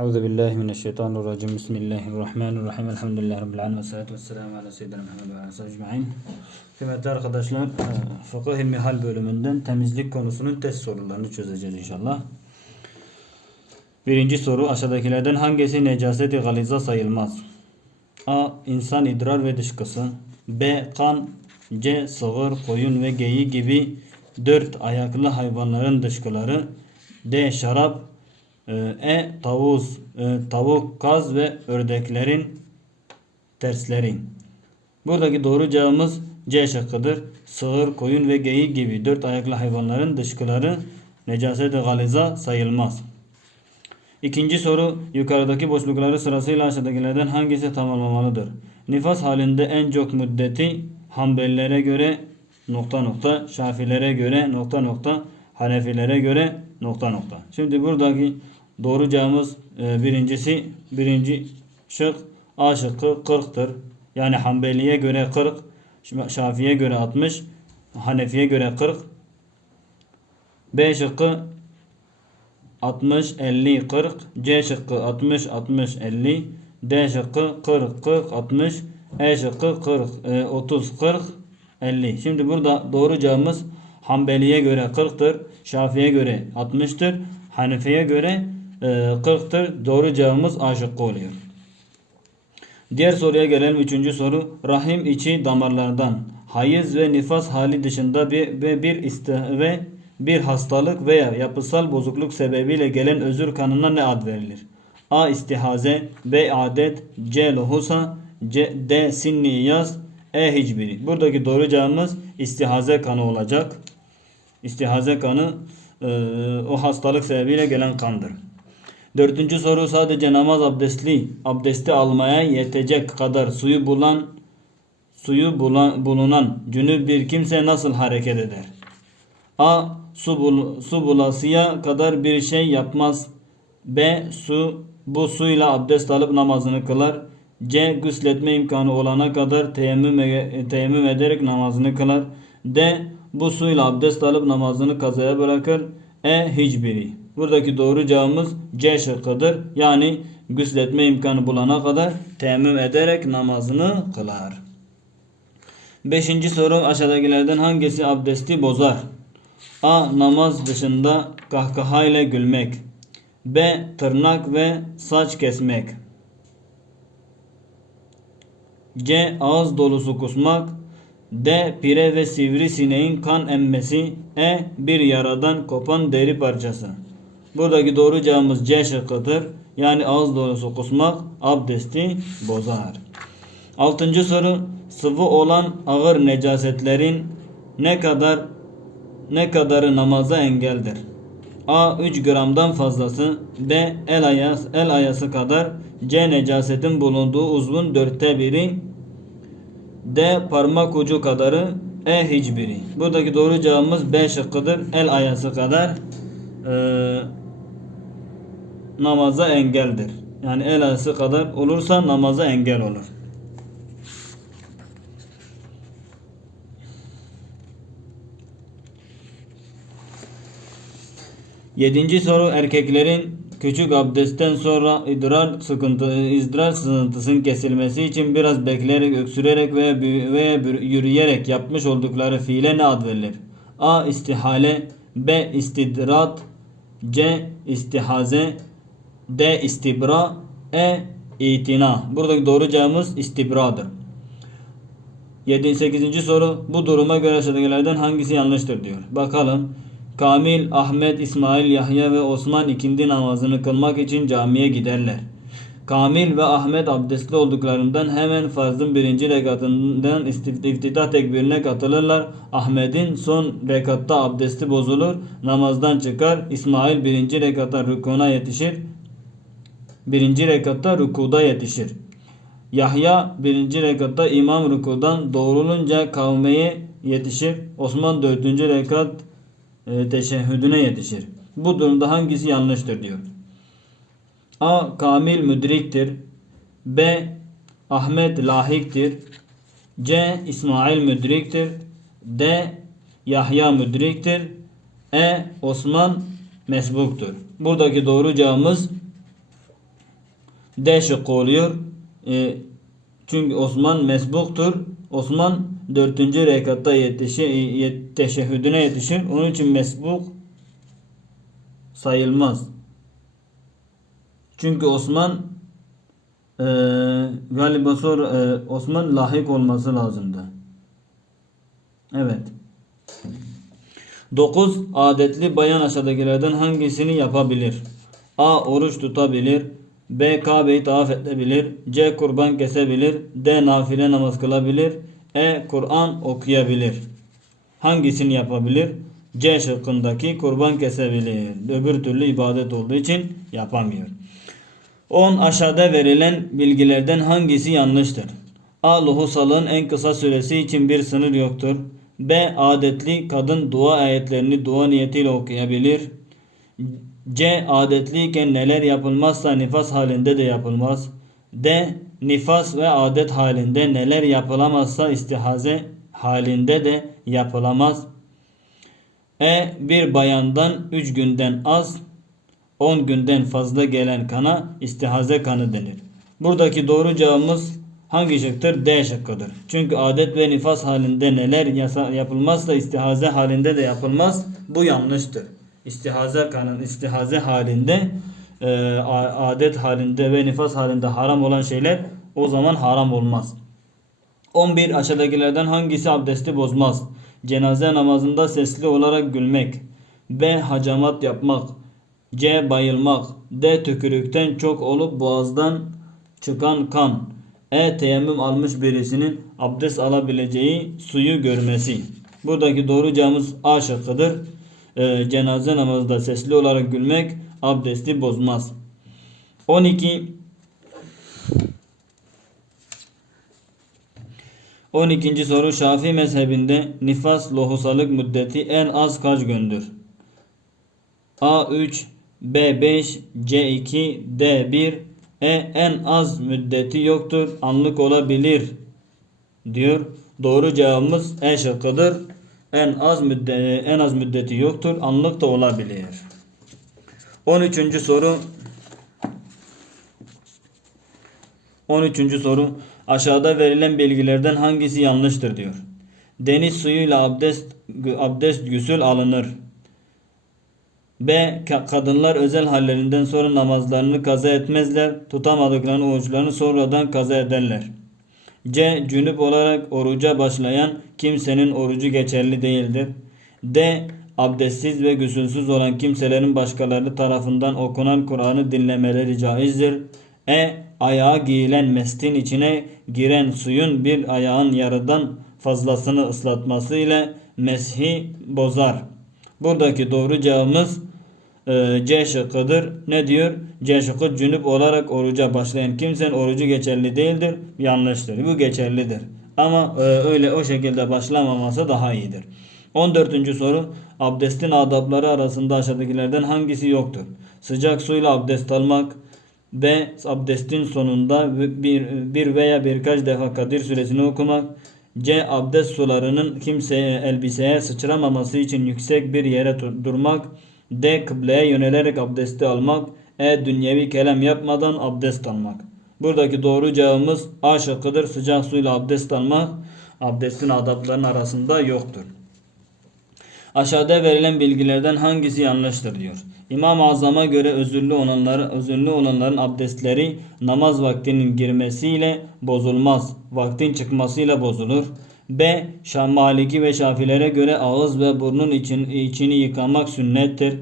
Euzu billahi mineşşeytanirracim. Bismillahirrahmanirrahim. Elhamdülillahi rabbil alamin ve salatu vesselamu ala seyyidina Muhammed ve ala alihi ecmaîn. Kıymetli arkadaşlar, e, Fıkıh İlmihal bölümünden temizlik konusunun test sorularını çözeceğiz inşallah. Birinci soru aşağıdakilerden hangisi necaseti galiza sayılmaz? A. İnsan idrar ve dışkısı. B. Kan. C. Sığır, koyun ve geyi gibi dört ayaklı hayvanların dışkıları. D. Şarap. Ee, E. Tavus, e, tavuk, kaz ve ördeklerin tersleri. Buradaki doğru cevabımız C şıkkıdır. Sığır, koyun ve geyik gibi dört ayaklı hayvanların dışkıları necaset-i galiza sayılmaz. İkinci soru yukarıdaki boşlukları sırasıyla aşağıdakilerden hangisi tamamlamalıdır? Nifas halinde en çok müddeti Hanbelilere göre nokta nokta, Şafilere göre nokta nokta, Hanefilere göre nokta nokta. Şimdi buradaki doğru cevabımız e, birincisi birinci şık A şıkkı 40'tır. Yani Hanbeliye göre 40, Şafi'ye göre 60, Hanefi'ye göre 40. B şıkkı 60, 50, 40. C şıkkı 60, 60, 50. D şıkkı 40, 40, 60. E şıkkı 40, e, 30, 40, 50. Şimdi burada doğru cevabımız Hanbeli'ye göre 40'tır. Şafi'ye göre 60'tır. Hanefi'ye göre 40'tır. Doğru cevabımız A şıkkı oluyor. Diğer soruya gelelim. Üçüncü soru. Rahim içi damarlardan hayız ve nifas hali dışında bir ve bir iste ve bir hastalık veya yapısal bozukluk sebebiyle gelen özür kanına ne ad verilir? A. istihaze B. Adet C. Lohusa C, D. Sinni yaz E. Hicbiri. Buradaki doğru cevabımız istihaze kanı olacak. İstihaze kanı e, o hastalık sebebiyle gelen kandır. Dördüncü soru sadece namaz abdestli abdesti almaya yetecek kadar suyu bulan suyu bulan, bulunan cünüp bir kimse nasıl hareket eder? A. Su, bul, su bulasıya kadar bir şey yapmaz. B. Su bu suyla abdest alıp namazını kılar. C. Gusletme imkanı olana kadar teyemmüm, teyemmüm ederek namazını kılar. D. Bu suyla abdest alıp namazını kazaya bırakır. E. Hiçbiri. Buradaki doğru cevabımız C şıkkıdır. Yani gusletme imkanı bulana kadar teyemmüm ederek namazını kılar. Beşinci soru aşağıdakilerden hangisi abdesti bozar? A. Namaz dışında kahkahayla gülmek. B. Tırnak ve saç kesmek. C. Ağız dolusu kusmak. D. Pire ve sivrisineğin kan emmesi. E. Bir yaradan kopan deri parçası. Buradaki doğru cevabımız C şıkkıdır. Yani ağız dolusu kusmak abdesti bozar. Altıncı soru. Sıvı olan ağır necasetlerin ne kadar ne kadarı namaza engeldir? A 3 gramdan fazlası, B el ayası, el ayası kadar, C necasetin bulunduğu uzvun dörtte biri, D parmak ucu kadarı, E hiçbiri. Buradaki doğru cevabımız B şıkkıdır. El ayası kadar e, namaza engeldir. Yani el ayası kadar olursa namaza engel olur. Yedinci soru erkeklerin küçük abdestten sonra idrar sıkıntı idrar sızıntısının kesilmesi için biraz bekleyerek, öksürerek veya, veya yürüyerek yapmış oldukları fiile ne ad verilir? A. istihale B. istidrat C. istihaze D. istibra E. itina. Buradaki doğru cevabımız istibradır. 7. 8. soru bu duruma göre aşağıdakilerden hangisi yanlıştır diyor. Bakalım. Kamil, Ahmet, İsmail, Yahya ve Osman ikindi namazını kılmak için camiye giderler. Kamil ve Ahmet abdestli olduklarından hemen farzın birinci rekatından iftitah tekbirine katılırlar. Ahmet'in son rekatta abdesti bozulur, namazdan çıkar. İsmail birinci rekatta rükuna yetişir. Birinci rekatta rükuda yetişir. Yahya birinci rekatta imam rükudan doğrulunca kavmeye yetişir. Osman dördüncü rekat e, teşehhüdüne yetişir. Bu durumda hangisi yanlıştır diyor. A. Kamil müdriktir. B. Ahmet lahiktir. C. İsmail müdriktir. D. Yahya müdriktir. E. Osman mesbuktur. Buradaki doğru cevabımız D şıkkı oluyor. E, çünkü Osman mesbuktur. Osman dördüncü rekatta yetişi, yet, teşehhüdüne yetişir. Onun için mesbuk sayılmaz. Çünkü Osman e, galiba sor e, Osman lahik olması lazımdı. Evet. 9. Adetli bayan aşağıdakilerden hangisini yapabilir? A. Oruç tutabilir. B. Kabe'yi tavaf edebilir. C. Kurban kesebilir. D. Nafile namaz kılabilir. E. Kur'an okuyabilir. Hangisini yapabilir? C şıkkındaki kurban kesebilir. Öbür türlü ibadet olduğu için yapamıyor. 10. Aşağıda verilen bilgilerden hangisi yanlıştır? A. Lohusalığın en kısa süresi için bir sınır yoktur. B. Adetli kadın dua ayetlerini dua niyetiyle okuyabilir. C. Adetliyken neler yapılmazsa nifas halinde de yapılmaz. D. Nifas ve adet halinde neler yapılamazsa istihaze halinde de yapılamaz. E. Bir bayandan 3 günden az 10 günden fazla gelen kana istihaze kanı denir. Buradaki doğru cevabımız hangi şıktır? D şıkkıdır. Çünkü adet ve nifas halinde neler yapılmazsa istihaze halinde de yapılmaz. Bu yanlıştır. İstihaze kanın istihaze halinde e, adet halinde ve nifas halinde haram olan şeyler o zaman haram olmaz. 11 aşağıdakilerden hangisi abdesti bozmaz? Cenaze namazında sesli olarak gülmek. B. Hacamat yapmak. C. Bayılmak. D. Tükürükten çok olup boğazdan çıkan kan. E. Teyemmüm almış birisinin abdest alabileceği suyu görmesi. Buradaki doğru cevabımız A şıkkıdır. E, cenaze namazında sesli olarak gülmek abdesti bozmaz. 12 12. soru Şafii mezhebinde nifas lohusalık müddeti en az kaç gündür? A3 B5 C2 D1 E en az müddeti yoktur. Anlık olabilir diyor. Doğru cevabımız E şıkkıdır. En az müddeti, en az müddeti yoktur. Anlık da olabilir. 13. soru 13. soru aşağıda verilen bilgilerden hangisi yanlıştır diyor. Deniz suyuyla abdest abdest gusül alınır. B. Kadınlar özel hallerinden sonra namazlarını kaza etmezler. Tutamadıklarını oruçlarını sonradan kaza ederler. C. Cünüp olarak oruca başlayan kimsenin orucu geçerli değildir. D. Abdestsiz ve gusülsüz olan kimselerin başkaları tarafından okunan Kur'an'ı dinlemeleri caizdir. E. Ayağa giyilen mestin içine giren suyun bir ayağın yarıdan fazlasını ıslatması ile meshi bozar. Buradaki doğru cevabımız C şıkkıdır. Ne diyor? C şıkkı cünüp olarak oruca başlayan kimsenin orucu geçerli değildir. Yanlıştır. Bu geçerlidir. Ama e, öyle o şekilde başlamaması daha iyidir. 14. soru abdestin adabları arasında aşağıdakilerden hangisi yoktur? Sıcak suyla abdest almak, B. Abdestin sonunda bir, bir veya birkaç defa Kadir suresini okumak. C. Abdest sularının kimseye elbiseye sıçramaması için yüksek bir yere durmak. D. Kıbleye yönelerek abdesti almak. E. Dünyevi kelam yapmadan abdest almak. Buradaki doğru cevabımız A şıkkıdır. Sıcak suyla abdest almak abdestin adaplarının arasında yoktur. Aşağıda verilen bilgilerden hangisi yanlıştır diyor. İmam-ı Azam'a göre özürlü olanların, özürlü olanların abdestleri namaz vaktinin girmesiyle bozulmaz. Vaktin çıkmasıyla bozulur. B. Maliki ve Şafilere göre ağız ve burnun için, içini yıkamak sünnettir.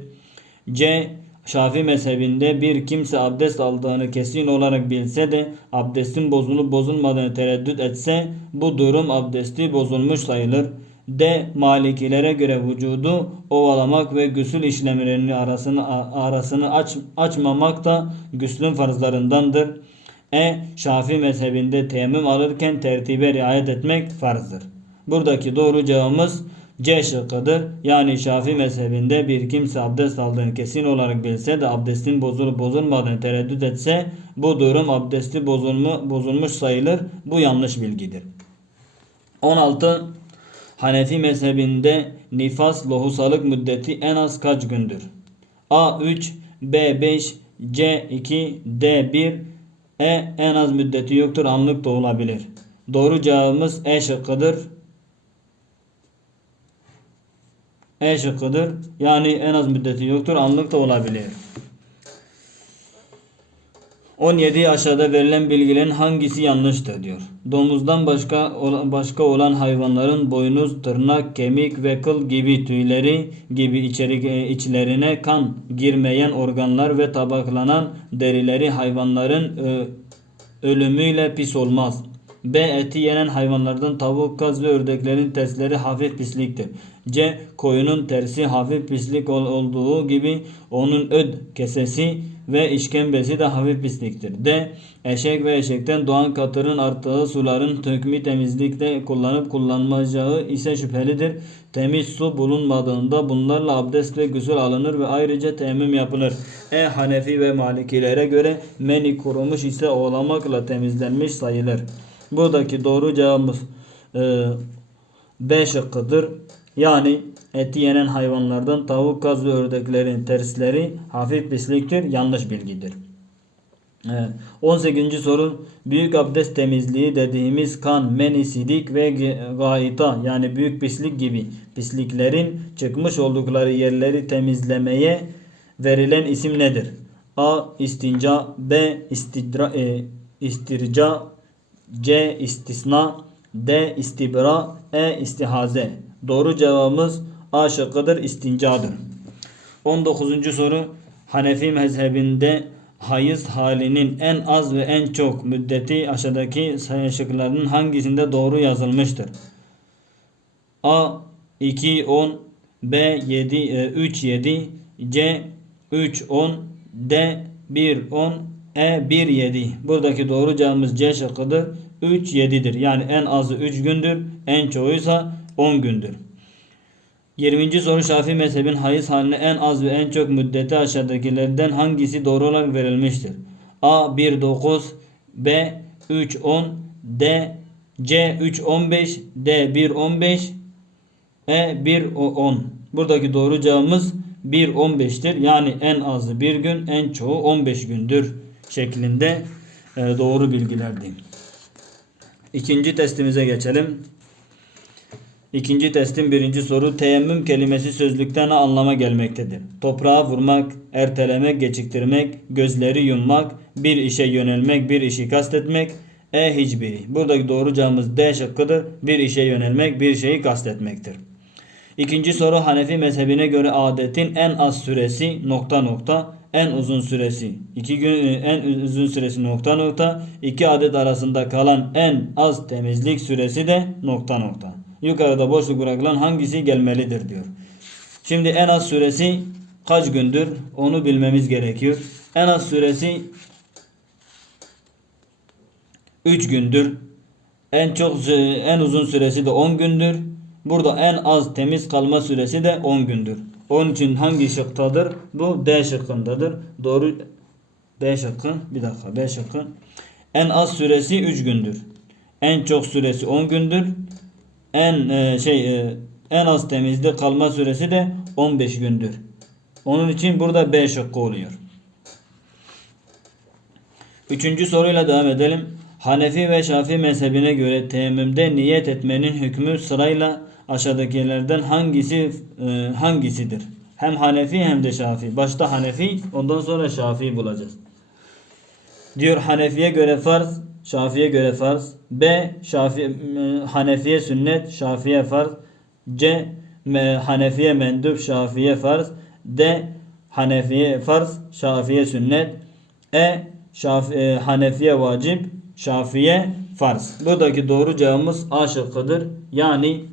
C. Şafi mezhebinde bir kimse abdest aldığını kesin olarak bilse de abdestin bozulup bozulmadığını tereddüt etse bu durum abdesti bozulmuş sayılır. D. Malikilere göre vücudu ovalamak ve gusül işlemlerinin arasını arasını aç, açmamak da güslün farzlarındandır. E. Şafi mezhebinde teyemmüm alırken tertibe riayet etmek farzdır. Buradaki doğru cevabımız C şıkkıdır. Yani Şafi mezhebinde bir kimse abdest aldığını kesin olarak bilse de abdestin bozulup bozulmadığını tereddüt etse bu durum abdesti bozulmu, bozulmuş sayılır. Bu yanlış bilgidir. 16. Hanefi mezhebinde nifas lohusalık müddeti en az kaç gündür? A3, B5, C2, D1 E en az müddeti yoktur anlık da olabilir. Doğru cevabımız E şıkkıdır. E şıkkıdır. Yani en az müddeti yoktur anlık da olabilir. 17 aşağıda verilen bilgilerin hangisi yanlıştır diyor. Domuzdan başka başka olan hayvanların boynuz, tırnak, kemik ve kıl gibi tüyleri gibi içeri, içlerine kan girmeyen organlar ve tabaklanan derileri hayvanların ö, ölümüyle pis olmaz. B. Eti yenen hayvanlardan tavuk, kaz ve ördeklerin tersleri hafif pisliktir. C. Koyunun tersi hafif pislik ol- olduğu gibi onun öd kesesi ve işkembesi de hafif pisliktir. D. Eşek ve eşekten doğan katırın arttığı suların tökmi temizlikte kullanıp kullanmayacağı ise şüphelidir. Temiz su bulunmadığında bunlarla abdest ve gusül alınır ve ayrıca temmüm yapılır. E. Hanefi ve Malikilere göre meni kurumuş ise oğlamakla temizlenmiş sayılır. Buradaki doğru cevabımız e, B şıkkıdır. Yani eti yenen hayvanlardan tavuk, kaz ve ördeklerin tersleri hafif pisliktir. Yanlış bilgidir. Evet. 18. soru büyük abdest temizliği dediğimiz kan, meni, sidik ve gaita yani büyük pislik gibi pisliklerin çıkmış oldukları yerleri temizlemeye verilen isim nedir? A. istinca B. istidra, e, istirca C. istisna D. istibra E. istihaze Doğru cevabımız A şıkkıdır istincadır. 19. soru Hanefi mezhebinde hayız halinin en az ve en çok müddeti aşağıdaki şıklarının hangisinde doğru yazılmıştır? A 2 10 B 7 3 7 C 3 10 D 1 10 E 1 7 Buradaki doğru cevabımız C şıkkıdır. 3 7'dir. Yani en azı 3 gündür, en çoğuysa 10 gündür. 20. soru Şafii mezhebin hayız haline en az ve en çok müddeti aşağıdakilerden hangisi doğru olarak verilmiştir? A 1 9 B 3 10 D C 3 15 D 1 15 E 1 10. Buradaki doğru cevabımız 1 15'tir. Yani en azı 1 gün, en çoğu 15 gündür şeklinde e, doğru bilgilerdi. İkinci testimize geçelim. İkinci testin birinci soru teyemmüm kelimesi sözlükten anlama gelmektedir? Toprağa vurmak, ertelemek, geciktirmek, gözleri yummak, bir işe yönelmek, bir işi kastetmek, e hiçbiri. Buradaki doğru cevabımız D şıkkıdır. Bir işe yönelmek, bir şeyi kastetmektir. İkinci soru Hanefi mezhebine göre adetin en az süresi nokta nokta en uzun süresi iki gün en uzun süresi nokta nokta iki adet arasında kalan en az temizlik süresi de nokta nokta. Yukarıda boşluk bırakılan hangisi gelmelidir diyor. Şimdi en az süresi kaç gündür onu bilmemiz gerekiyor. En az süresi 3 gündür. En çok en uzun süresi de 10 gündür. Burada en az temiz kalma süresi de 10 gündür. Onun için hangi şıktadır? Bu D şıkkındadır. Doğru B şıkkı. Bir dakika B şıkkı. En az süresi 3 gündür. En çok süresi 10 gündür. En e, şey e, en az temizde kalma süresi de 15 gündür. Onun için burada B şıkkı oluyor. Üçüncü soruyla devam edelim. Hanefi ve Şafii mezhebine göre teyemmümde niyet etmenin hükmü sırayla aşağıdakilerden hangisi e, hangisidir? Hem Hanefi hem de Şafii. Başta Hanefi, ondan sonra Şafii bulacağız. Diyor Hanefi'ye göre farz, Şafii'ye göre farz. B Şafi Hanefi'ye sünnet, Şafii'ye farz. C Hanefi'ye mendup, Şafii'ye farz. D Hanefi'ye farz, Şafii'ye sünnet. E Şafi, e, Hanefi'ye vacip, Şafii'ye farz. Buradaki doğru cevabımız A şıkkıdır. Yani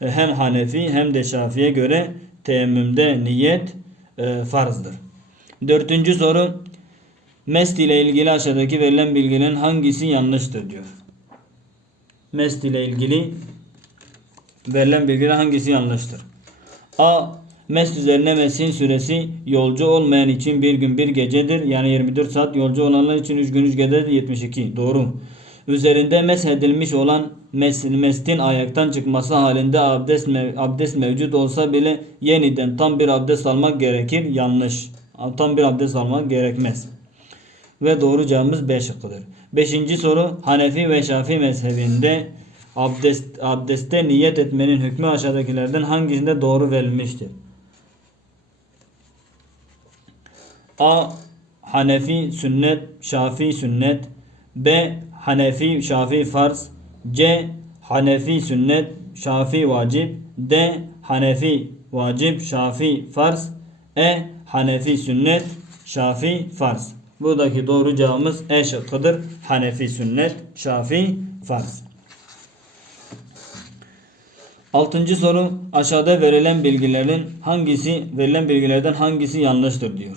e, hem Hanefi hem de Şafii'ye göre teyemmümde niyet e, farzdır. Dördüncü soru Mest ile ilgili aşağıdaki verilen bilgilerin hangisi yanlıştır diyor. Mest ile ilgili verilen bilgilerin hangisi yanlıştır? A. Mest üzerine mesin süresi yolcu olmayan için bir gün bir gecedir. Yani 24 saat yolcu olanlar için 3 gün 3 gecedir 72. Doğru. Üzerinde meshedilmiş olan mes, mestin ayaktan çıkması halinde abdest, mev, abdest mevcut olsa bile yeniden tam bir abdest almak gerekir. Yanlış. Tam bir abdest almak gerekmez. Ve doğru cevabımız B şıkkıdır. Beşinci soru Hanefi ve Şafii mezhebinde abdest, abdeste niyet etmenin hükmü aşağıdakilerden hangisinde doğru verilmiştir? A. Hanefi sünnet, Şafii sünnet. B. Hanefi, Şafii farz. C. Hanefi sünnet, Şafii vacip. D. Hanefi vacip, Şafii farz. E. Hanefi sünnet, Şafii farz. Buradaki doğru cevabımız E şıkkıdır. Hanefi sünnet, Şafii farz. Altıncı soru aşağıda verilen bilgilerin hangisi verilen bilgilerden hangisi yanlıştır diyor.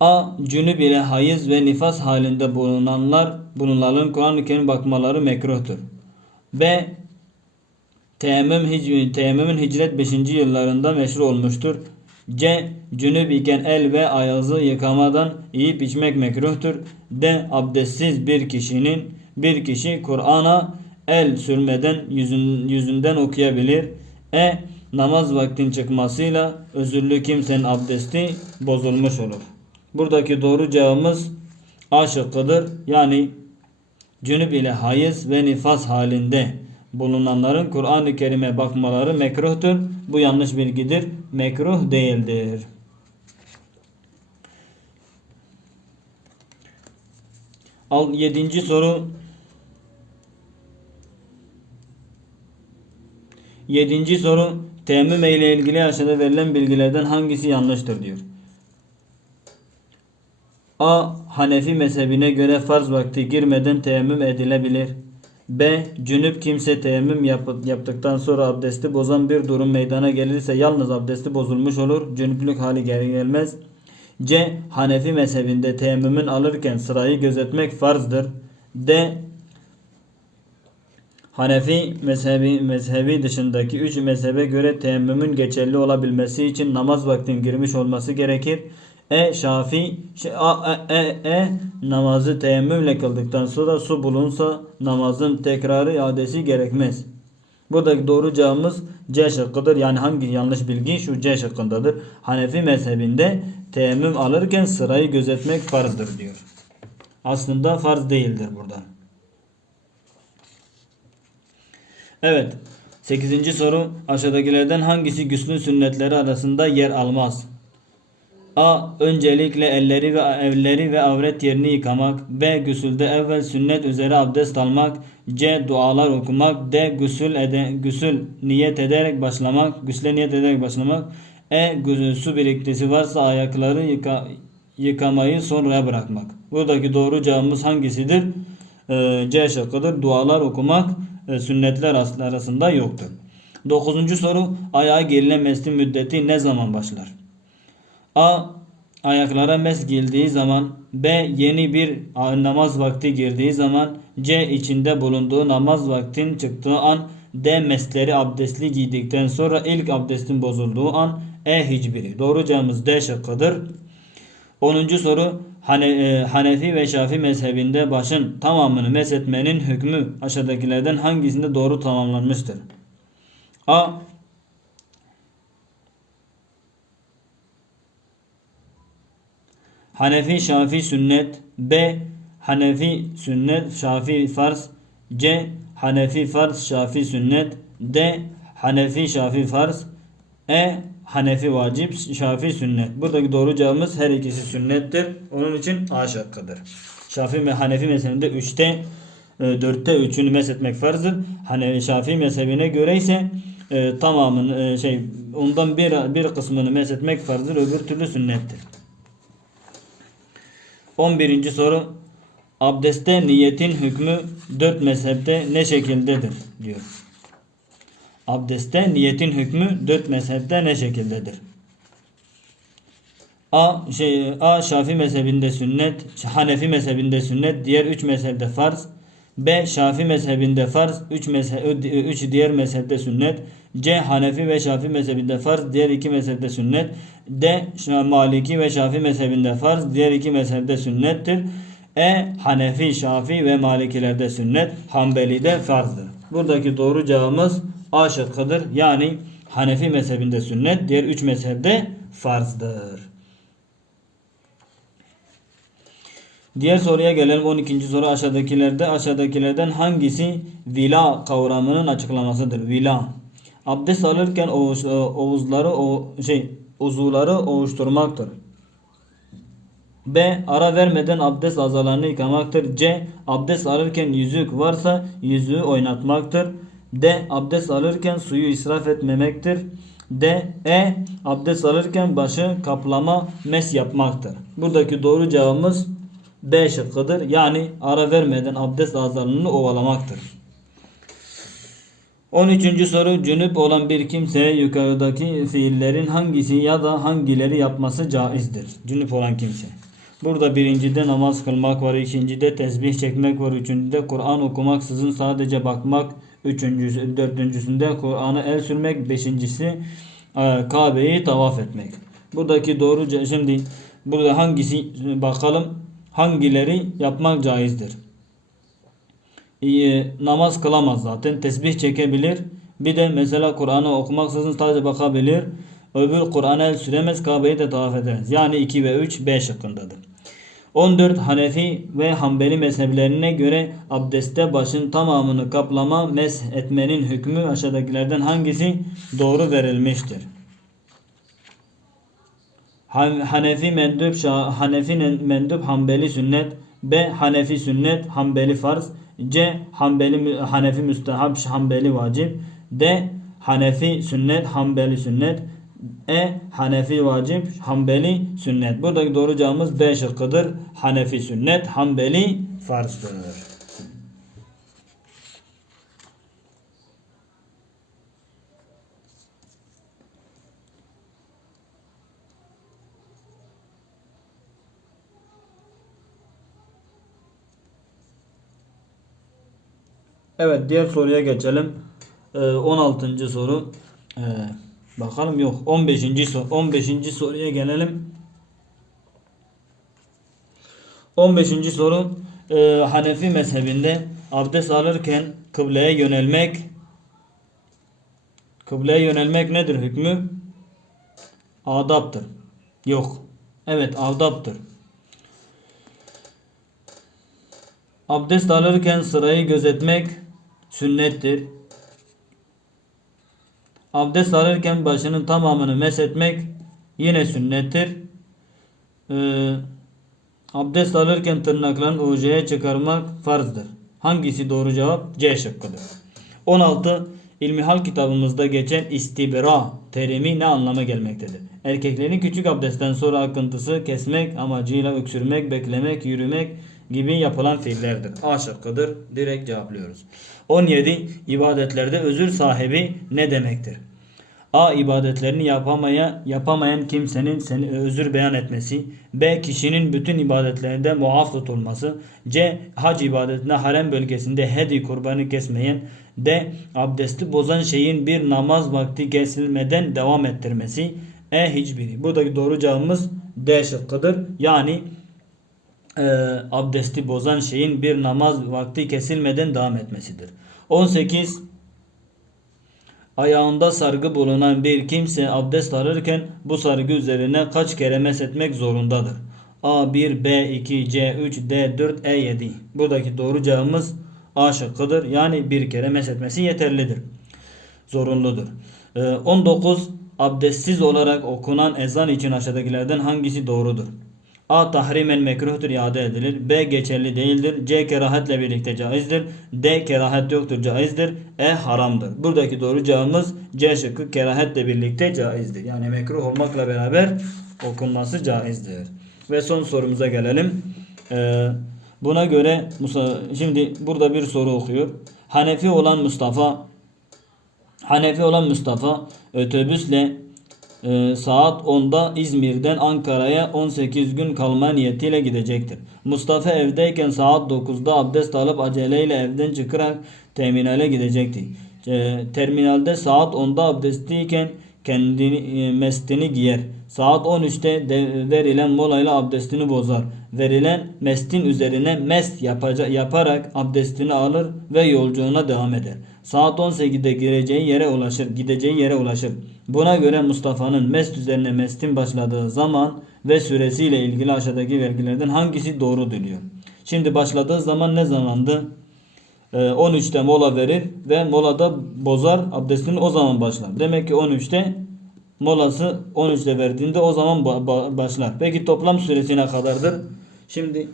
A. Cünüp ile hayız ve nifas halinde bulunanlar bunların Kur'an-ı Kerim bakmaları mekruhtur. B. Teyemmüm, teyemmümün hicret 5. yıllarında meşru olmuştur. C. Cünüp iken el ve ayazı yıkamadan yiyip içmek mekruhtur. D. Abdestsiz bir kişinin bir kişi Kur'an'a el sürmeden yüzün, yüzünden okuyabilir. E. Namaz vaktin çıkmasıyla özürlü kimsenin abdesti bozulmuş olur. Buradaki doğru cevabımız A şıkkıdır. Yani cünüp ile hayız ve nifas halinde bulunanların Kur'an-ı Kerim'e bakmaları mekruhtur. Bu yanlış bilgidir. Mekruh değildir. Al yedinci soru Yedinci soru teyemmüm ile ilgili aşağıda verilen bilgilerden hangisi yanlıştır diyor. A. Hanefi mezhebine göre farz vakti girmeden teyemmüm edilebilir. B. Cünüp kimse teyemmüm yap yaptıktan sonra abdesti bozan bir durum meydana gelirse yalnız abdesti bozulmuş olur. Cünüplük hali geri gelmez. C. Hanefi mezhebinde teyemmümün alırken sırayı gözetmek farzdır. D. Hanefi mezhebi, mezhebi dışındaki üç mezhebe göre teyemmümün geçerli olabilmesi için namaz vaktin girmiş olması gerekir. E Şafi e, e, e namazı teyemmümle kıldıktan sonra su bulunsa namazın tekrarı iadesi gerekmez. Buradaki doğru cevabımız C şıkkıdır. Yani hangi yanlış bilgi şu C şıkkındadır. Hanefi mezhebinde teyemmüm alırken sırayı gözetmek farzdır diyor. Aslında farz değildir burada. Evet. 8. soru aşağıdakilerden hangisi güslün sünnetleri arasında yer almaz? A. Öncelikle elleri ve evleri ve avret yerini yıkamak. B. Gusülde evvel sünnet üzere abdest almak. C. Dualar okumak. D. Gusül ede, gusül niyet ederek başlamak. Güsle niyet ederek başlamak. E. Su biriktisi varsa ayakları yıka, yıkamayı sonraya bırakmak. Buradaki doğru cevabımız hangisidir? Ee, C şıkkıdır. Dualar okumak e, sünnetler arasında yoktur. Dokuzuncu soru ayağa gerilen mesli müddeti ne zaman başlar? A. Ayaklara mes girdiği zaman B. Yeni bir namaz vakti girdiği zaman C. içinde bulunduğu namaz vaktin çıktığı an D. Mesleri abdestli giydikten sonra ilk abdestin bozulduğu an E. Hiçbiri. Doğru cevabımız D şıkkıdır. 10. soru e, Hanefi ve Şafi mezhebinde başın tamamını meshetmenin hükmü aşağıdakilerden hangisinde doğru tamamlanmıştır? A. Hanefi Şafi sünnet B. Hanefi sünnet Şafi farz C. Hanefi farz Şafi sünnet D. Hanefi Şafi farz E. Hanefi vacip Şafi sünnet. Buradaki doğru cevabımız her ikisi sünnettir. Onun için A şıkkıdır. Şafi ve Hanefi mezhebinde 3'te 4'te 3'ünü meshetmek farzdır. Hanefi Şafi mezhebine göre ise e, tamamını e, şey ondan bir bir kısmını meshetmek farzdır. Öbür türlü sünnettir. 11. soru Abdeste niyetin hükmü dört mezhepte ne şekildedir diyor. Abdeste niyetin hükmü dört mezhepte ne şekildedir? A şey A Şafi mezhebinde sünnet, Hanefi mezhebinde sünnet, diğer üç mezhepte farz. B Şafi mezhebinde farz, üç mezhep üç diğer mezhepte sünnet. C Hanefi ve Şafi mezhebinde farz, diğer iki mezhepte sünnet. D Maliki ve Şafi mezhebinde farz, diğer iki mezhepte sünnettir. E Hanefi, Şafi ve Malikilerde sünnet, Hanbeli'de farzdır. Buradaki doğru cevabımız A şıkkıdır. Yani Hanefi mezhebinde sünnet, diğer üç mezhepte farzdır. Diğer soruya gelelim 12. soru aşağıdakilerde aşağıdakilerden hangisi vila kavramının açıklamasıdır? Vila. Abdest alırken ovuş, e, ovuzları o şey uzuvları ovuşturmaktır. B. Ara vermeden abdest azalarını yıkamaktır. C. Abdest alırken yüzük varsa yüzüğü oynatmaktır. D. Abdest alırken suyu israf etmemektir. D. E. Abdest alırken başı kaplama mes yapmaktır. Buradaki doğru cevabımız B şıkkıdır. Yani ara vermeden abdest azalarını ovalamaktır. 13. soru cünüp olan bir kimseye yukarıdaki fiillerin hangisi ya da hangileri yapması caizdir? Cünüp olan kimse. Burada birincide namaz kılmak var, ikincide tesbih çekmek var, üçüncüde Kur'an okumaksızın sadece bakmak, üçüncüsü, dördüncüsünde Kur'an'a el sürmek, beşincisi e, Kabe'yi tavaf etmek. Buradaki doğru şimdi burada hangisi bakalım hangileri yapmak caizdir? İyi, namaz kılamaz zaten. Tesbih çekebilir. Bir de mesela Kur'an'ı okumaksızın sadece bakabilir. Öbür Kur'an'a el süremez. Kabe'yi de tavaf edemez. Yani 2 ve 3 B şıkkındadır. 14 Hanefi ve Hanbeli mezheplerine göre abdestte başın tamamını kaplama mesh etmenin hükmü aşağıdakilerden hangisi doğru verilmiştir? Han- Hanefi mendup Hanefi mendup Hanbeli sünnet B Hanefi sünnet Hanbeli farz C Hanbeli Hanefi müstehab Hanbeli vacip D Hanefi sünnet Hanbeli sünnet E Hanefi vacip Hanbeli sünnet. Buradaki doğru cevabımız B şıkkıdır. Hanefi sünnet Hanbeli farzdır. Evet diğer soruya geçelim. Ee, 16. soru. Ee, bakalım yok. 15. soru. 15. soruya gelelim. 15. soru Ee, Hanefi mezhebinde abdest alırken kıbleye yönelmek kıbleye yönelmek nedir hükmü? Adaptır. Yok. Evet adaptır. Abdest alırken sırayı gözetmek sünnettir. Abdest alırken başının tamamını meshetmek yine sünnettir. Ee, abdest alırken tırnaklarını ocaya çıkarmak farzdır. Hangisi doğru cevap? C şıkkıdır. 16. İlmihal kitabımızda geçen istibra terimi ne anlama gelmektedir? Erkeklerin küçük abdestten sonra akıntısı kesmek amacıyla öksürmek, beklemek, yürümek gibi yapılan fiillerdir. A şıkkıdır. Direkt cevaplıyoruz. 17. İbadetlerde özür sahibi ne demektir? A. ibadetlerini yapamaya, yapamayan kimsenin seni özür beyan etmesi. B. Kişinin bütün ibadetlerinde muaf tutulması. C. Hac ibadetinde harem bölgesinde hedi kurbanı kesmeyen. D. Abdesti bozan şeyin bir namaz vakti kesilmeden devam ettirmesi. E. Hiçbiri. Buradaki doğru cevabımız D şıkkıdır. Yani e, abdesti bozan şeyin bir namaz vakti kesilmeden devam etmesidir. 18 Ayağında sargı bulunan bir kimse abdest alırken bu sargı üzerine kaç kere meshetmek zorundadır? A1, B2, C3, D4, E7. Buradaki doğru cevabımız A şıkkıdır. Yani bir kere meshetmesi yeterlidir. Zorunludur. Ee, 19. Abdestsiz olarak okunan ezan için aşağıdakilerden hangisi doğrudur? A. Tahrimen mekruhtur iade edilir. B. Geçerli değildir. C. Kerahatle birlikte caizdir. D. Kerahat yoktur caizdir. E. Haramdır. Buradaki doğru cevabımız C şıkkı kerahatle birlikte caizdir. Yani mekruh olmakla beraber okunması caizdir. Ve son sorumuza gelelim. Ee, buna göre şimdi burada bir soru okuyor. Hanefi olan Mustafa Hanefi olan Mustafa otobüsle e, saat 10'da İzmir'den Ankara'ya 18 gün kalma niyetiyle gidecektir. Mustafa evdeyken saat 9'da abdest alıp aceleyle evden çıkarak terminale gidecekti. E, terminalde saat 10'da abdestliyken kendini e, mestini giyer. Saat 13'te de verilen molayla abdestini bozar. Verilen mestin üzerine mest yaparak abdestini alır ve yolculuğuna devam eder. Saat 18'de gireceği yere ulaşır, gideceği yere ulaşır. Buna göre Mustafa'nın mest üzerine mestin başladığı zaman ve süresiyle ilgili aşağıdaki vergilerden hangisi doğrudur diyor. Şimdi başladığı zaman ne zamandı? Ee, 13'te mola verir ve molada bozar abdestini o zaman başlar. Demek ki 13'te molası 13'te verdiğinde o zaman ba- ba- başlar. Peki toplam süresi ne kadardır? Şimdi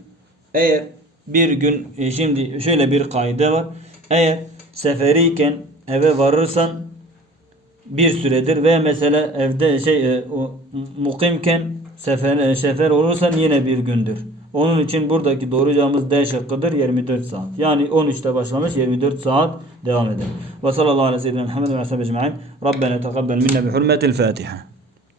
eğer bir gün e, şimdi şöyle bir kaide var. Eğer seferiyken eve varırsan bir süredir ve mesela evde şey e, mukimken sefer e, sefer olursan yine bir gündür. Onun için buradaki doğru cevabımız D şıkkıdır 24 saat. Yani 13'te başlamış 24 saat devam eder. Ve sallallahu aleyhi ve sellem Muhammed ve sellem. Rabbena tekabbel minna bi hurmetil Fatiha.